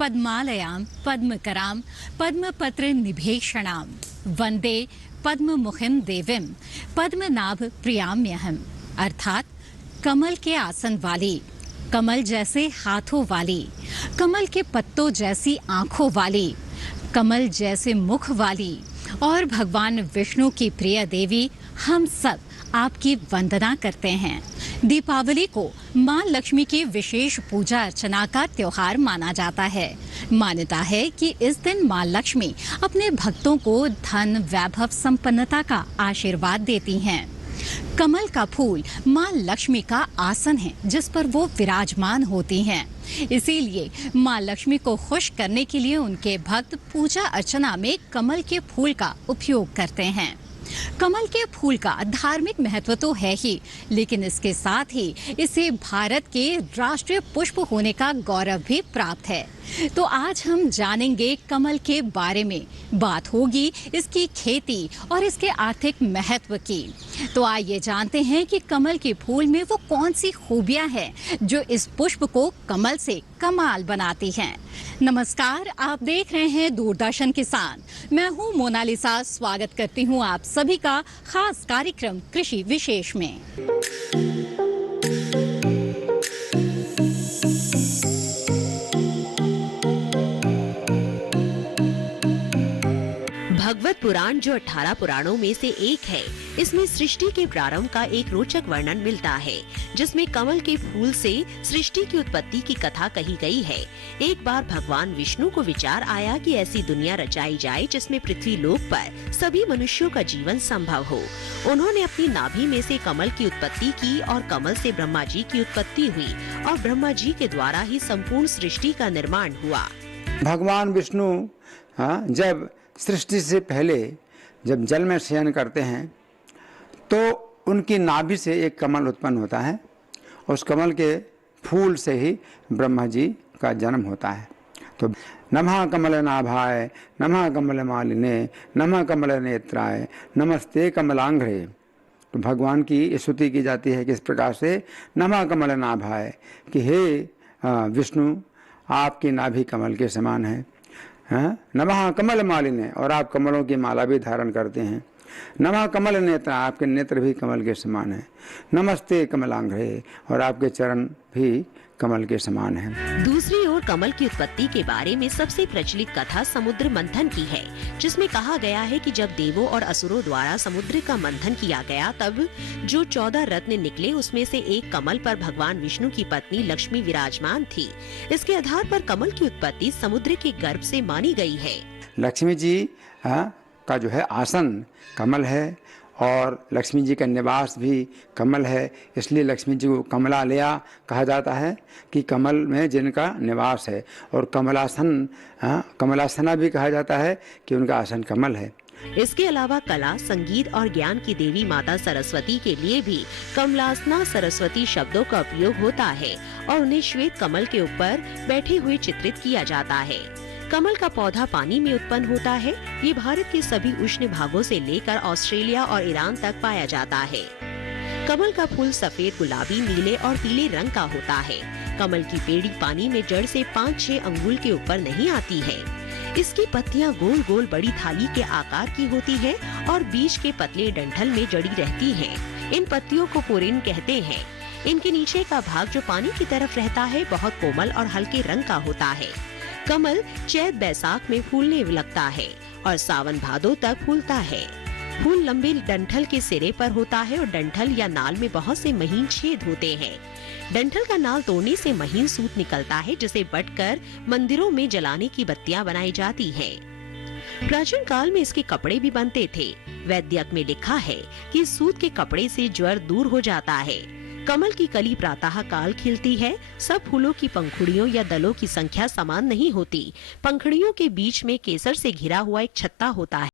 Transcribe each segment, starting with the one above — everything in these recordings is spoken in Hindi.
पद्मालयां पद्मकरां पद्मपत्र निभेक्षणां वंदे पद्ममुखिं देवीं पद्मनाभ प्रियाम्यहम्। अर्थात कमल के आसन वाली, कमल जैसे हाथों वाली, कमल के पत्तों जैसी आंखों वाली, कमल जैसे मुख वाली और भगवान विष्णु की प्रिय देवी हम सब आपकी वंदना करते हैं। दीपावली को मां लक्ष्मी की विशेष पूजा अर्चना का त्योहार माना जाता है। मान्यता है कि इस दिन मां लक्ष्मी अपने भक्तों को धन, वैभव, संपन्नता का आशीर्वाद देती हैं। कमल का फूल मां लक्ष्मी का आसन है जिस पर वो विराजमान होती हैं। इसीलिए मां लक्ष्मी को खुश करने के लिए उनके भक्त पूजा अर्चना में कमल के फूल का उपयोग करते हैं। कमल के फूल का धार्मिक महत्व तो है ही, लेकिन इसके साथ ही इसे भारत के राष्ट्रीय पुष्प होने का गौरव भी प्राप्त है। तो आज हम जानेंगे कमल के बारे में, बात होगी इसकी खेती और इसके आर्थिक महत्व की। तो आइए जानते हैं कि कमल के फूल में वो कौन सी खूबियां हैं जो इस पुष्प को कमल से कमाल बनाती हैं। नमस्कार, आप देख रहे हैं दूरदर्शन किसान। मैं हूं मोनालिसा, स्वागत करती हूं आप सभी का खास कार्यक्रम कृषि विशेष में। भगवत पुराण, जो 18 पुराणों में से एक है, इसमें सृष्टि के प्रारंभ का एक रोचक वर्णन मिलता है, जिसमें कमल के फूल से सृष्टि की उत्पत्ति की कथा कही गई है। एक बार भगवान विष्णु को विचार आया कि ऐसी दुनिया रचाई जाए जिसमें पृथ्वी लोक पर सभी मनुष्यों का जीवन संभव हो। उन्होंने अपनी नाभि में से कमल की उत्पत्ति की और कमल से ब्रह्मा जी की उत्पत्ति हुई और ब्रह्मा जी के द्वारा ही संपूर्ण सृष्टि का निर्माण हुआ। भगवान विष्णु जब सृष्टि से पहले जब जल में शयन करते हैं तो उनकी नाभि से एक कमल उत्पन्न होता है। उस कमल के फूल से ही ब्रह्मा जी का जन्म होता है। तो नमः कमल नाभाय, नमः कमल मालिने, नमः कमल नेत्राय, नमस्ते कमलांघ्रे। तो भगवान की स्तुति की जाती है किस प्रकार से, नमः कमल नाभाय, कि हे विष्णु, आपकी नाभि कमल के समान है। नमः कमल मालिने, और आप कमलों की माला भी धारण करते हैं। नमः कमल नेत्र, आपके नेत्र भी कमल के समान है। नमस्ते कमलांघ्रे, और आपके चरण भी कमल के समान है। दूसरी ओर कमल की उत्पत्ति के बारे में सबसे प्रचलित कथा समुद्र मंथन की है, जिसमें कहा गया है कि जब देवों और असुरों द्वारा समुद्र का मंथन किया गया तब जो 14 रत्न निकले, उसमें से एक कमल पर भगवान विष्णु की पत्नी लक्ष्मी विराजमान थी। इसके आधार पर कमल की उत्पत्ति समुद्र के गर्भ से मानी गई है। लक्ष्मी जी का जो है आसन कमल है और लक्ष्मी जी का निवास भी कमल है, इसलिए लक्ष्मी जी को कमलालया कहा जाता है कि कमल में जिनका निवास है। और कमलासन, कमलासना भी कहा जाता है कि उनका आसन कमल है। इसके अलावा कला, संगीत और ज्ञान की देवी माता सरस्वती के लिए भी कमलासना सरस्वती शब्दों का उपयोग होता है और उन्हें श्वेत कमल के ऊपर बैठे हुए चित्रित किया जाता है। कमल का पौधा पानी में उत्पन्न होता है। ये भारत के सभी उष्ण भागों से लेकर ऑस्ट्रेलिया और ईरान तक पाया जाता है। कमल का फूल सफेद, गुलाबी, नीले और पीले रंग का होता है। कमल की पेड़ी पानी में जड़ से 5-6 अंगुल के ऊपर नहीं आती है। इसकी पत्तियां गोल गोल बड़ी थाली के आकार की होती है और बीच के पतले डंठल में जड़ी रहती हैं। इन पत्तियों को पोरेन कहते हैं। इनके नीचे का भाग जो पानी की तरफ रहता है बहुत कोमल और हल्के रंग का होता है। कमल चैत बैसाख में फूलने लगता है और सावन भादो तक फूलता है। फूल लंबे डंठल के सिरे पर होता है और डंठल या नाल में बहुत से महीन छेद होते हैं। डंठल का नाल तोड़ने से महीन सूत निकलता है, जिसे बटकर मंदिरों में जलाने की बत्तियां बनाई जाती हैं। प्राचीन काल में इसके कपड़े भी बनते थे। वैद्यक में लिखा है कि सूत के कपड़े से ज्वर दूर हो जाता है। कमल की कली प्रातः काल खिलती है। सब फूलों की पंखुड़ियों या दलों की संख्या समान नहीं होती। पंखुड़ियों के बीच में केसर से घिरा हुआ एक छत्ता होता है।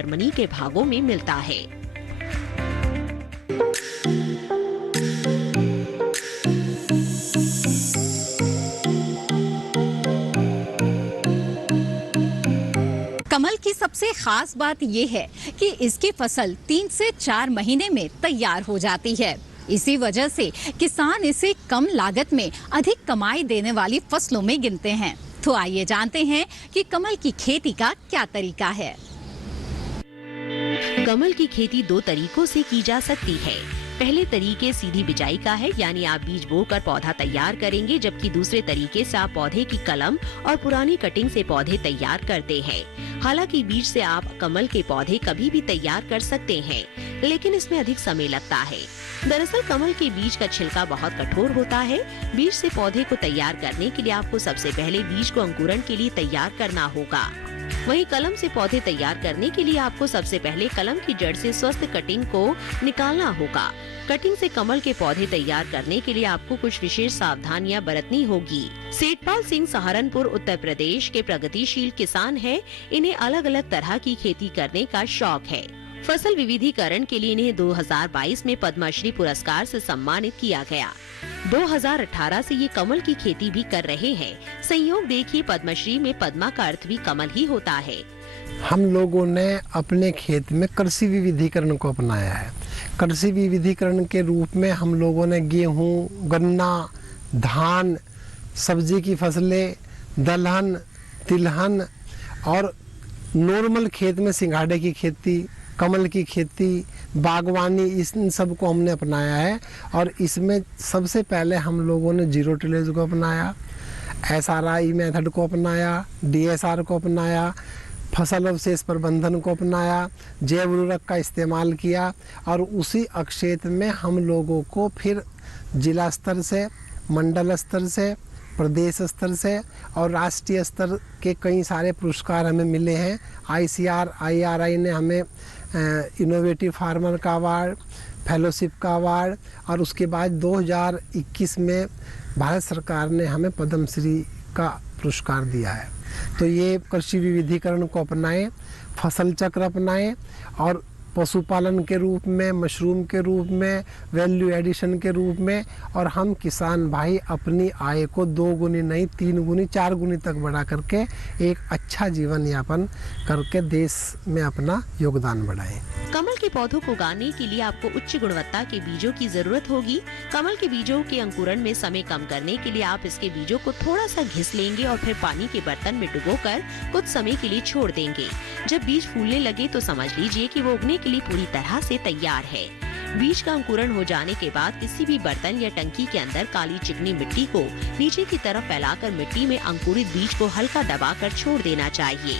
जर्मनी के भागों में मिलता है। कमल की सबसे खास बात ये है कि इसकी फसल 3 से 4 महीने में तैयार हो जाती है। इसी वजह से किसान इसे कम लागत में अधिक कमाई देने वाली फसलों में गिनते हैं। तो आइए जानते हैं कि कमल की खेती का क्या तरीका है। कमल की खेती 2 तरीकों से की जा सकती है। पहले तरीके सीधी बिजाई का है, यानी आप बीज बोकर पौधा तैयार करेंगे, जबकि दूसरे तरीके से आप पौधे की कलम और पुरानी कटिंग से पौधे तैयार करते हैं। हालांकि बीज से आप कमल के पौधे कभी भी तैयार कर सकते हैं, लेकिन इसमें अधिक समय लगता है। दरअसल कमल के बीज का छिलका बहुत कठोर होता है। बीज से पौधे को तैयार करने के लिए आपको सबसे पहले बीज को अंकुरण के लिए तैयार करना होगा। वहीं कलम से पौधे तैयार करने के लिए आपको सबसे पहले कलम की जड़ से स्वस्थ कटिंग को निकालना होगा। कटिंग से कमल के पौधे तैयार करने के लिए आपको कुछ विशेष सावधानियां बरतनी होगी। सेठपाल सिंह सहारनपुर उत्तर प्रदेश के प्रगतिशील किसान हैं। इन्हें अलग अलग तरह की खेती करने का शौक है। फसल विविधीकरण के लिए इन्हें 2022 में पद्मश्री पुरस्कार से सम्मानित किया गया। 2018 से ये कमल की खेती भी कर रहे हैं। संयोग देखिए, पद्मश्री में पद्मा का अर्थ भी कमल ही होता है। हम लोगों ने अपने खेत में कृषि विविधीकरण को अपनाया है। कृषि विविधीकरण के रूप में हम लोगों ने गेहूं, गन्ना, धान, सब्जी की फसलें, दलहन, तिलहन और नॉर्मल खेत में सिंघाड़े की खेती, कमल की खेती, बागवानी, इन सब को हमने अपनाया है। और इसमें सबसे पहले हम लोगों ने जीरो टिलेज को अपनाया, SRI मेथड को अपनाया, DSR को अपनाया, फसल अवशेष प्रबंधन को अपनाया, जैव उर्वरक का इस्तेमाल किया। और उसी क्षेत्र में हम लोगों को फिर जिला स्तर से, मंडल स्तर से, प्रदेश स्तर से और राष्ट्रीय स्तर के कई सारे पुरस्कार हमें मिले हैं। ICR, IRI ने हमें इनोवेटिव फार्मर का अवार्ड, फेलोशिप का अवार्ड और उसके बाद 2021 में भारत सरकार ने हमें पद्मश्री का पुरस्कार दिया है। तो ये कृषि विविधीकरण को अपनाएं, फसल चक्र अपनाएं और पशुपालन के रूप में, मशरूम के रूप में, वैल्यू एडिशन के रूप में। और हम किसान भाई अपनी आय को 2 गुनी नहीं 3 गुनी 4 गुनी तक बढ़ा करके एक अच्छा जीवन यापन करके देश में अपना योगदान बढ़ाएं। कमल के पौधों को उगाने के लिए आपको उच्च गुणवत्ता के बीजों की जरूरत होगी। कमल के बीजों के अंकुरण में समय कम करने के लिए आप इसके बीजों को थोड़ा सा घिस लेंगे और फिर पानी के बर्तन में डुबोकर कुछ समय के लिए छोड़ देंगे। जब बीज फूलने लगे तो समझ लीजिए कि वो उगने के लिए पूरी तरह से तैयार है। बीज का अंकुरण हो जाने के बाद किसी भी बर्तन या टंकी के अंदर काली चिकनी मिट्टी को नीचे की तरफ फैलाकर मिट्टी में अंकुरित बीज को हल्का दबाकर छोड़ देना चाहिए।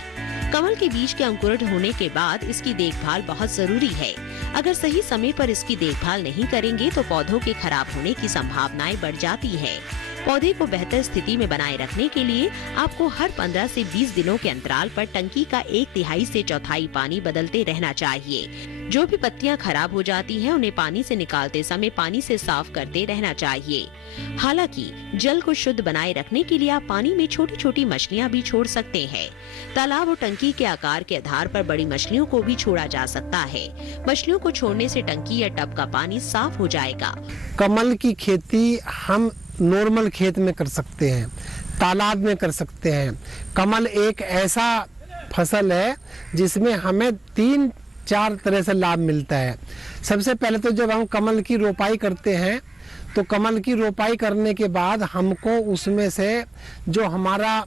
कमल के बीज के अंकुरित होने के बाद इसकी देखभाल बहुत जरूरी है। अगर सही समय पर इसकी देखभाल नहीं करेंगे तो पौधों के खराब होने की संभावनाएं बढ़ जाती है। पौधे को बेहतर स्थिति में बनाए रखने के लिए आपको हर 15 से 20 दिनों के अंतराल पर टंकी का 1/3 से 1/4 पानी बदलते रहना चाहिए। जो भी पत्तियां खराब हो जाती हैं, उन्हें पानी से निकालते समय पानी से साफ करते रहना चाहिए। हालांकि जल को शुद्ध बनाए रखने के लिए आप पानी में छोटी छोटी मछलियां भी छोड़ सकते हैं। तालाब और टंकी के आकार के आधार पर बड़ी मछलियों को भी छोड़ा जा सकता है। मछलियों को छोड़ने से टंकी या टब का पानी साफ हो जाएगा। कमल की खेती हम नॉर्मल खेत में कर सकते हैं, तालाब में कर सकते हैं। कमल एक ऐसा फसल है जिसमें हमें 3-4 तरह से लाभ मिलता है। सबसे पहले तो जब हम कमल की रोपाई करते हैं तो कमल की रोपाई करने के बाद हमको उसमें से जो हमारा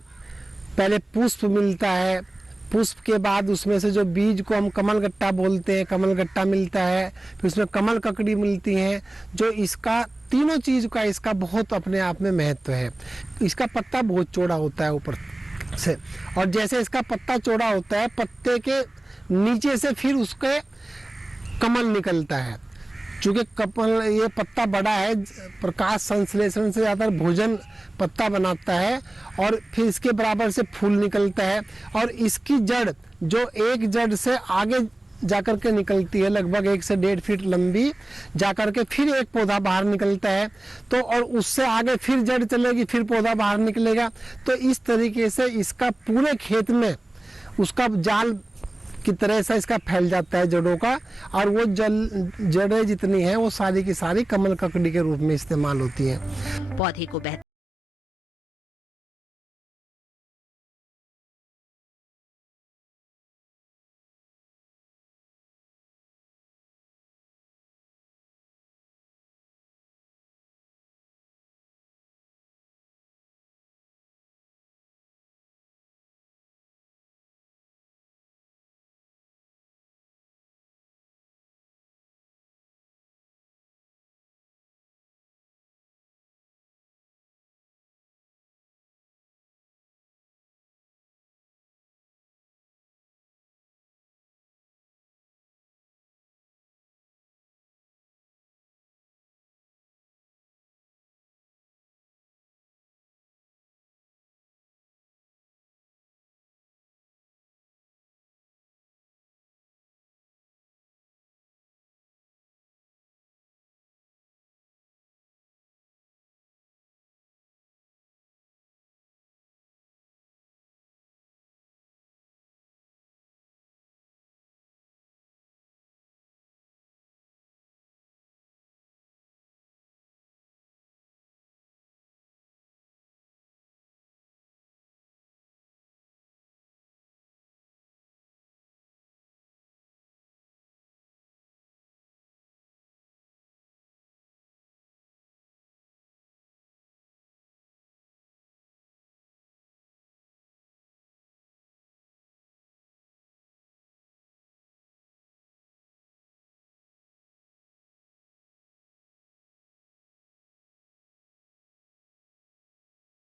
पहले पुष्प मिलता है, पुष्प के बाद उसमें से जो बीज को हम कमल गट्टा बोलते हैं, कमल गट्टा मिलता है। फिर उसमें कमल ककड़ी मिलती हैं। जो इसका तीनों चीज का इसका बहुत अपने आप में महत्व है। इसका पत्ता बहुत चौड़ा होता है ऊपर से, और जैसे इसका पत्ता चौड़ा होता है, पत्ते के नीचे से फिर उसके कमल निकलता है। चूँकि कमल ये पत्ता बड़ा है, प्रकाश संश्लेषण से ज़्यादा भोजन पत्ता बनाता है और फिर इसके बराबर से फूल निकलता है। और इसकी जड़ जो एक जड़ से आगे जाकर के निकलती है, लगभग 1 से 1.5 फीट लंबी जाकर के फिर एक पौधा बाहर निकलता है। तो और उससे आगे फिर जड़ चलेगी, फिर पौधा बाहर निकलेगा। तो इस तरीके से इसका पूरे खेत में उसका जाल की तरह से इसका फैल जाता है जड़ों का, और वो जड़ें जितनी हैं वो सारी की सारी कमल ककड़ी के रूप में इस्तेमाल होती हैं। पौधे को बेहतर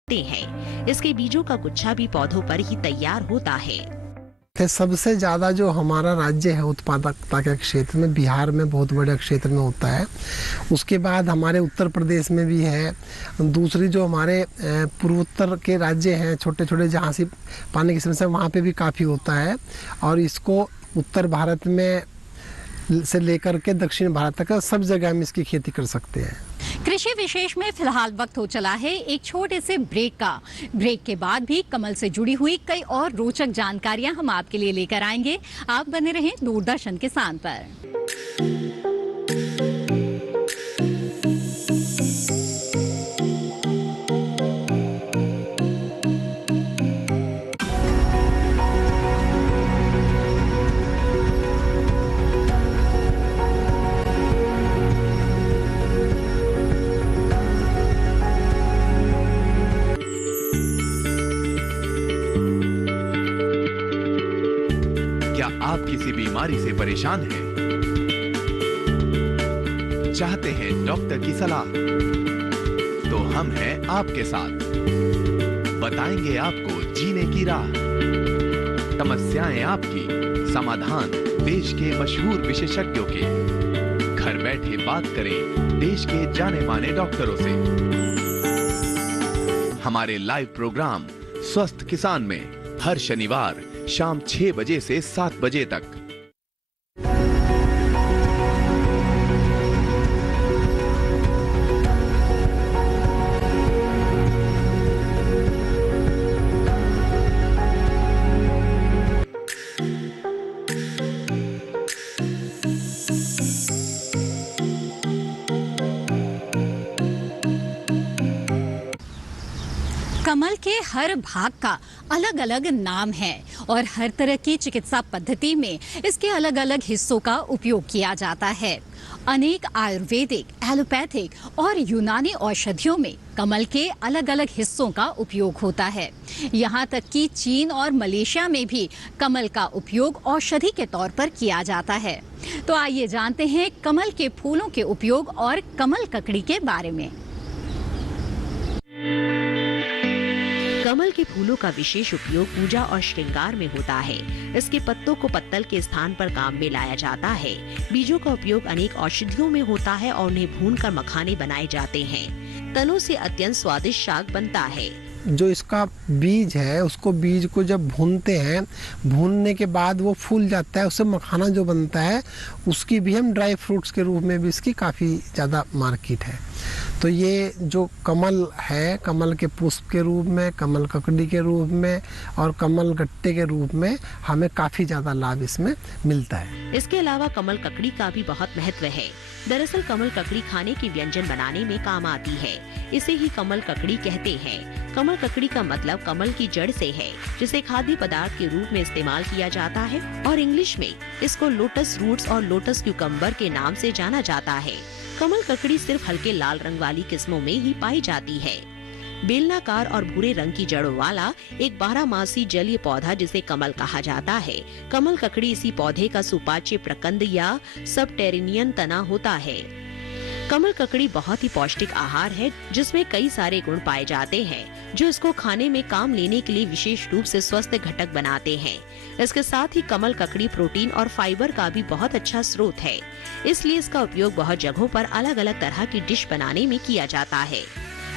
हैं। इसके बीजों का गुच्छा भी पौधों पर ही तैयार होता है। सबसे ज्यादा जो हमारा राज्य है उत्पादकता के क्षेत्र में, बिहार में बहुत बड़े क्षेत्र में होता है। उसके बाद हमारे उत्तर प्रदेश में भी है। दूसरी जो हमारे पूर्वोत्तर के राज्य हैं छोटे छोटे, जहाँ से पानी की समस्या, वहाँ पे भी काफ़ी होता है। और इसको उत्तर भारत में से लेकर के दक्षिण भारत तक सब जगह हम इसकी खेती कर सकते हैं। कृषि विशेष में फिलहाल वक्त हो चला है एक छोटे से ब्रेक का। ब्रेक के बाद भी कमल से जुड़ी हुई कई और रोचक जानकारियां हम आपके लिए लेकर आएंगे। आप बने रहें दूरदर्शन किसान पर। आप किसी बीमारी से परेशान हैं? चाहते हैं डॉक्टर की सलाह? तो हम हैं आपके साथ। बताएंगे आपको जीने की राह। समस्याएं आपकी, समाधान देश के मशहूर विशेषज्ञों के। घर बैठे बात करें देश के जाने माने डॉक्टरों से। हमारे लाइव प्रोग्राम स्वस्थ किसान में हर शनिवार शाम 6 बजे से 7 बजे तक। कमल के हर भाग का अलग अलग नाम है और हर तरह की चिकित्सा पद्धति में इसके अलग अलग हिस्सों का उपयोग किया जाता है। अनेक आयुर्वेदिक, एलोपैथिक और यूनानी औषधियों में कमल के अलग अलग हिस्सों का उपयोग होता है। यहाँ तक कि चीन और मलेशिया में भी कमल का उपयोग औषधि के तौर पर किया जाता है। तो आइए जानते हैं कमल के फूलों के उपयोग और कमल ककड़ी के बारे में। कमल के फूलों का विशेष उपयोग पूजा और श्रृंगार में होता है। इसके पत्तों को पत्तल के स्थान पर काम में लाया जाता है। बीजों का उपयोग अनेक औषधियों में होता है और उन्हें भूनकर मखाने बनाए जाते हैं। तनों से अत्यंत स्वादिष्ट शाक बनता है। जो इसका बीज है, उसको बीज को जब भूनते हैं, भूनने के बाद वो फूल जाता है, उससे मखाना जो बनता है उसकी भी हम ड्राई फ्रूट्स के रूप में भी इसकी काफ़ी ज़्यादा मार्केट है। तो ये जो कमल है, कमल के पुष्प के रूप में, कमल ककड़ी के रूप में और कमल गट्टे के रूप में हमें काफ़ी ज़्यादा लाभ इसमें मिलता है। इसके अलावा कमल ककड़ी का भी बहुत महत्व है। दरअसल कमल ककड़ी खाने के व्यंजन बनाने में काम आती है, इसे ही कमल ककड़ी कहते हैं। कमल ककड़ी का मतलब कमल की जड़ से है, जिसे खाद्य पदार्थ के रूप में इस्तेमाल किया जाता है और इंग्लिश में इसको लोटस रूट्स और लोटस क्यूकम्बर के नाम से जाना जाता है। कमल ककड़ी सिर्फ हल्के लाल रंग वाली किस्मों में ही पाई जाती है। बेलनाकार और भूरे रंग की जड़ों वाला एक 12 जलीय पौधा जिसे कमल कहा जाता है। कमल ककड़ी इसी पौधे का सुपाच्य प्रकंद या सबटेरेनियन तना होता है। कमल ककड़ी बहुत ही पौष्टिक आहार है, जिसमें कई सारे गुण पाए जाते हैं जो इसको खाने में काम लेने के लिए विशेष रूप से स्वस्थ घटक बनाते हैं। इसके साथ ही कमल ककड़ी प्रोटीन और फाइबर का भी बहुत अच्छा स्रोत है, इसलिए इसका उपयोग बहुत जगहों पर अलग अलग तरह की डिश बनाने में किया जाता है।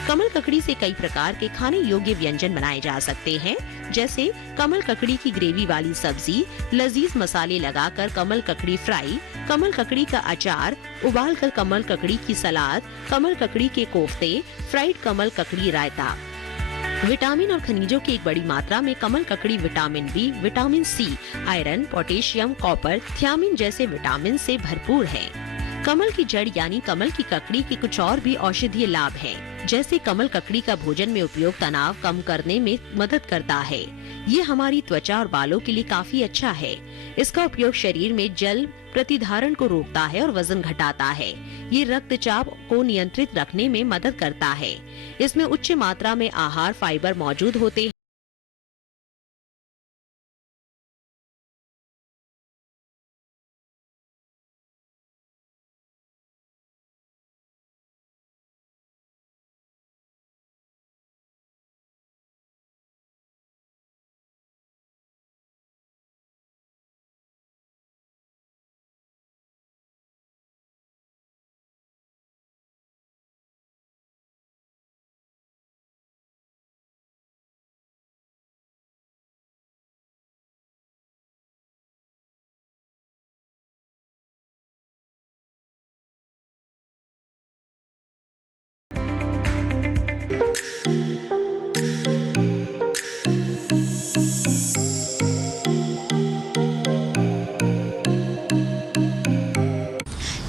कमल ककड़ी से कई प्रकार के खाने योग्य व्यंजन बनाए जा सकते हैं, जैसे कमल ककड़ी की ग्रेवी वाली सब्जी, लजीज मसाले लगाकर कमल ककड़ी फ्राई, कमल ककड़ी का अचार, उबालकर कमल ककड़ी की सलाद, कमल ककड़ी के कोफ्ते, फ्राइड कमल ककड़ी रायता। विटामिन और खनिजों की एक बड़ी मात्रा में कमल ककड़ी vitamin B, vitamin C, iron, potassium, copper, thiamine जैसे विटामिन से भरपूर है। कमल की जड़ यानी कमल की ककड़ी के कुछ और भी औषधीय लाभ हैं, जैसे कमल ककड़ी का भोजन में उपयोग तनाव कम करने में मदद करता है। ये हमारी त्वचा और बालों के लिए काफी अच्छा है। इसका उपयोग शरीर में जल प्रतिधारण को रोकता है और वजन घटाता है। ये रक्तचाप को नियंत्रित रखने में मदद करता है। इसमें उच्च मात्रा में आहार फाइबर मौजूद होते हैं।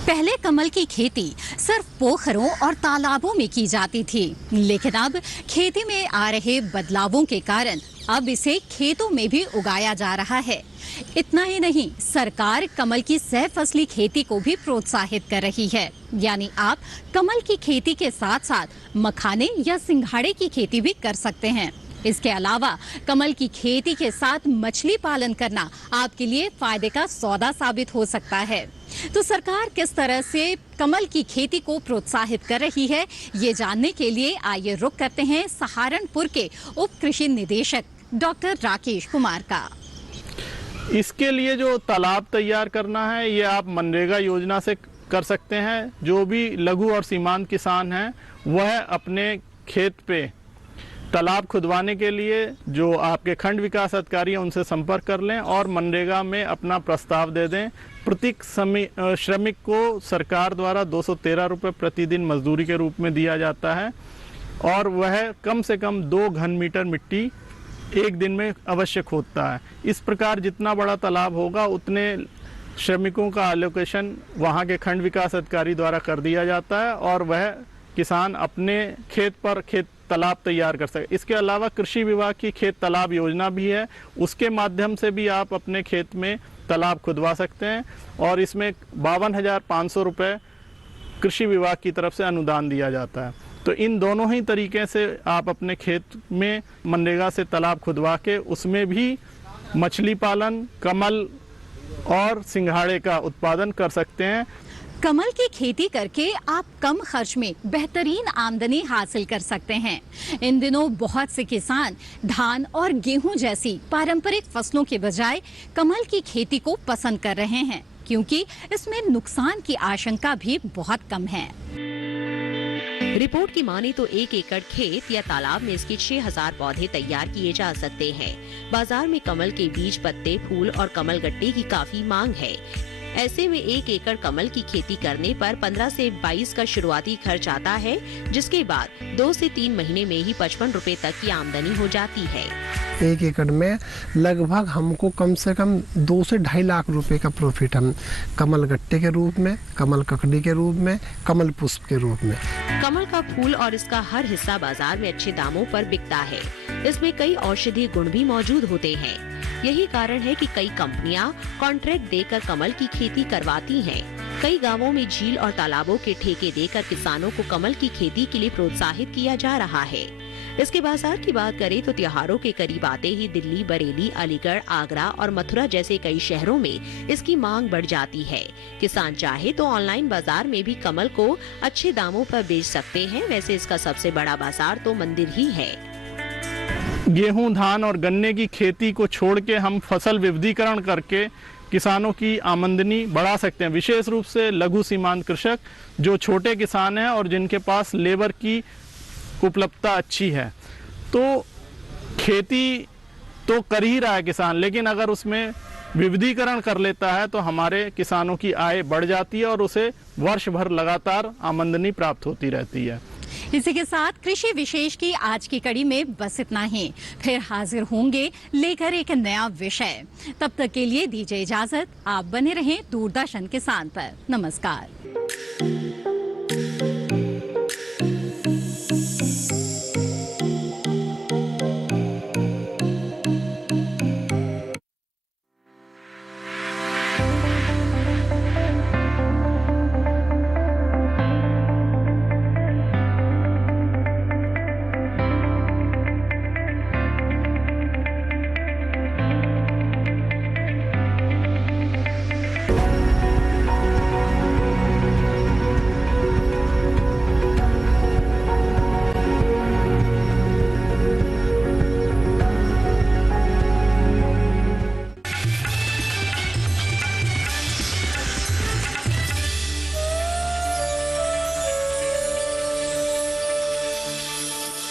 पहले कमल की खेती सिर्फ पोखरों और तालाबों में की जाती थी, लेकिन अब खेती में आ रहे बदलावों के कारण अब इसे खेतों में भी उगाया जा रहा है। इतना ही नहीं, सरकार कमल की सह फसली खेती को भी प्रोत्साहित कर रही है। यानी आप कमल की खेती के साथ साथ मखाने या सिंघाड़े की खेती भी कर सकते हैं। इसके अलावा कमल की खेती के साथ मछली पालन करना आपके लिए फायदे का सौदा साबित हो सकता है। तो सरकार किस तरह से कमल की खेती को प्रोत्साहित कर रही है, ये जानने के लिए आइए रुक करते हैं सहारनपुर के उप कृषि निदेशक डॉक्टर राकेश कुमार का। इसके लिए जो तालाब तैयार करना है, ये आप मनरेगा योजना से कर सकते हैं। जो भी लघु और सीमांत किसान हैं वह अपने खेत पे तालाब खुदवाने के लिए जो आपके खंड विकास अधिकारी हैं उनसे संपर्क कर लें और मनरेगा में अपना प्रस्ताव दे दें। प्रत्येक श्रमिक को सरकार द्वारा 213 रुपये प्रतिदिन मजदूरी के रूप में दिया जाता है और वह कम से कम 2 घन मीटर मिट्टी एक दिन में अवश्य खोदता है। इस प्रकार जितना बड़ा तालाब होगा उतने श्रमिकों का एलोकेशन वहाँ के खंड विकास अधिकारी द्वारा कर दिया जाता है और वह किसान अपने खेत पर तालाब तैयार कर सके। इसके अलावा कृषि विभाग की खेत तालाब योजना भी है, उसके माध्यम से भी आप अपने खेत में तालाब खुदवा सकते हैं और इसमें 52,500 रुपये कृषि विभाग की तरफ से अनुदान दिया जाता है। तो इन दोनों ही तरीके से आप अपने खेत में मनरेगा से तालाब खुदवा के उसमें भी मछली पालन, कमल और सिंघाड़े का उत्पादन कर सकते हैं। कमल की खेती करके आप कम खर्च में बेहतरीन आमदनी हासिल कर सकते हैं। इन दिनों बहुत से किसान धान और गेहूं जैसी पारंपरिक फसलों के बजाय कमल की खेती को पसंद कर रहे हैं, क्योंकि इसमें नुकसान की आशंका भी बहुत कम है। रिपोर्ट की माने तो 1 एकड़ खेत या तालाब में इसके 6,000 पौधे तैयार किए जा सकते हैं। बाजार में कमल के बीज, पत्ते, फूल और कमल गट्टे की काफी मांग है। ऐसे में 1 एकड़ कमल की खेती करने पर 15 से 22 का शुरुआती खर्च आता है, जिसके बाद 2 से 3 महीने में ही 55 रुपए तक की आमदनी हो जाती है। 1 एकड़ में लगभग हमको कम से कम 2 से 2.5 लाख रुपए का प्रॉफिट हम कमल गट्टे के रूप में, कमल ककड़ी के रूप में, कमल पुष्प के रूप में। कमल का फूल और इसका हर हिस्सा बाजार में अच्छे दामों पर बिकता है। इसमें कई औषधीय गुण भी मौजूद होते हैं। यही कारण है कि कई कंपनियां कॉन्ट्रैक्ट देकर कमल की खेती करवाती हैं। कई गांवों में झील और तालाबों के ठेके देकर किसानों को कमल की खेती के लिए प्रोत्साहित किया जा रहा है। इसके बाजार की बात करें तो त्योहारों के करीब आते ही दिल्ली, बरेली, अलीगढ़, आगरा और मथुरा जैसे कई शहरों में इसकी मांग बढ़ जाती है। किसान चाहे तो ऑनलाइन बाजार में भी कमल को अच्छे दामों पर बेच सकते हैं। वैसे इसका सबसे बड़ा बाजार तो मंदिर ही है। गेहूं, धान और गन्ने की खेती को छोड़ के हम फसल विविधीकरण करके किसानों की आमदनी बढ़ा सकते हैं। विशेष रूप से लघु सीमांत कृषक जो छोटे किसान हैं और जिनके पास लेबर की उपलब्धता अच्छी है, तो खेती तो कर ही रहा है किसान, लेकिन अगर उसमें विविधीकरण कर लेता है तो हमारे किसानों की आय बढ़ जाती है और उसे वर्ष भर लगातार आमदनी प्राप्त होती रहती है। इसी के साथ कृषि विशेष की आज की कड़ी में बस इतना ही। फिर हाजिर होंगे लेकर एक नया विषय। तब तक के लिए दीजिए इजाजत। आप बने रहें दूरदर्शन किसान पर। नमस्कार।